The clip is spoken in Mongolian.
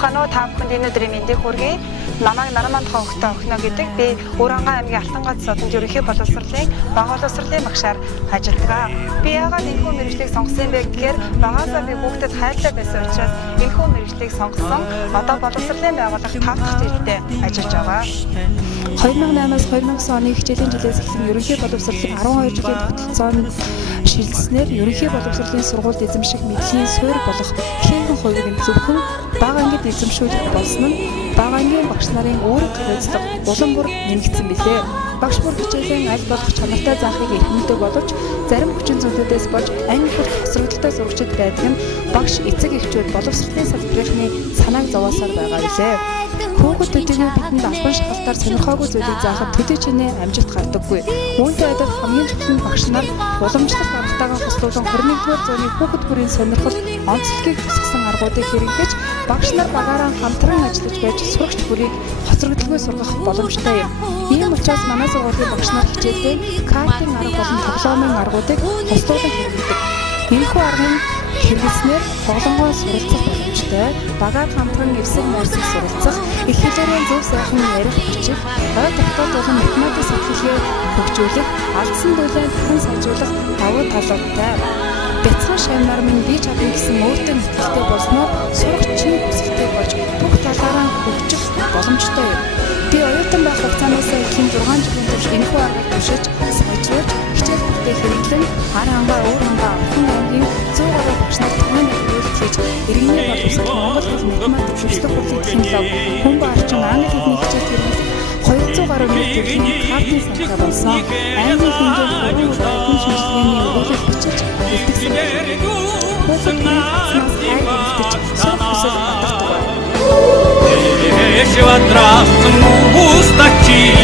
Байцгаана уу та бүхэнд энэ өдрийн мэндийг хүргэе. Намайг Нараман Тохтой охино гэдэг би Уранга аймгийн Алтангад содонд ерөнхий боловсролын бага боловсролын багшаар ажилладаг. Би яагаад энэхүү мэргэжлийг сонгосон бэ гэхээр багаасаа би хүүхдэд хайртай байсан учраас энэхүү мэргэжлийг сонгосон. Одоо боловсролын байгууллага 5 дахь жилдээ ажиллаж байгаа. 2008-аас 2009 оны хичээлийн жилээс эхлэн ерөнхий боловсролын 12 жилийн тогтолцоонд шилжснээр ерөнхий боловсролын сургуульд эзэмших мэдлийн суурь болох ихэнх хувийг нь зөвхөн бага ангид эзэмшүүлэх болсон нь бага ангийн багш нарын үүрэг хариуцлага улам бүр нэмэгдсэн билээ. Багш бүр хичээлийн аль болох чанартай заахыг эрхэмлэдэг боловч зарим хүчин зүйлүүдээс болж анги бүр тасралттай сурагчид байдаг нь багш эцэг эхчүүд боловсролын салбарынхны санааг зовоосоор байгаа билээ. Хүүхэд төдийгүй бидэнд албан шалгалтаар сонирхоогүй зүйлийг заахад төдий чинээ амжилт гардаггүй. Үүнтэй адил хамгийн чухал нь багш нар уламжлалт аргатайгаа хослуулан 21-р зууны хүүхэд бүрийн сонирхол онцлогийг тусгасан аргуудыг хэрэглэж багш нар багаараа хамтран ажиллаж байж сурагч бүрийг хоцрогдолгүй сургах боломжтой юм. Ийм учраас манай сургуулийн багш нар хичээлдээ картын арга болон тоглоомын аргуудыг хослуулан хэрэглэдэг. Энэхүү аргыг хэрэглэснээр тоглоомоор суралцах боломжтой, багаар хамтран эвсэг морьсыг суралцах, их хэлээрээ зөв сайхан ярих бичих, ой тогтоол болон математик сэтгэлгээ хөгжүүлэх, алдсан зүйлээ дахин сайжруулах давуу талуудтай. Бяцхан шавнаар минь бие чадна гэсэн өөртөө итгэлтэй болсноор сурагчийн хүсэлтэй болж бүх талаараа хөгжих боломжтой юм. Би оюутан байх хугацаанаас эхлэн 6 жилийн турш энэхүү аргыг туршиж, сайжруулж, хичээл бүртээ хэрэглэн хар хангаа өөр хангаа охин аймгийн 100 гаруй багш нарт төвийн нөхцөлд хийж иргэний боловсрол Монгол хэл математик шүтлэг хурлын технологи хүн орчин англи хэлний хичээл хэрэглэх 200 гаруй нийт төрлийн картын санхаа болсон. Англи хэмжээнд 3 удаа хүн шинжилгээний өгүүлэл бичиж бэлтгэсэн. Хүүхэд цаанаас хайр гэж сурах хүсэл баталдаг. Deixa eu atrás, não custa te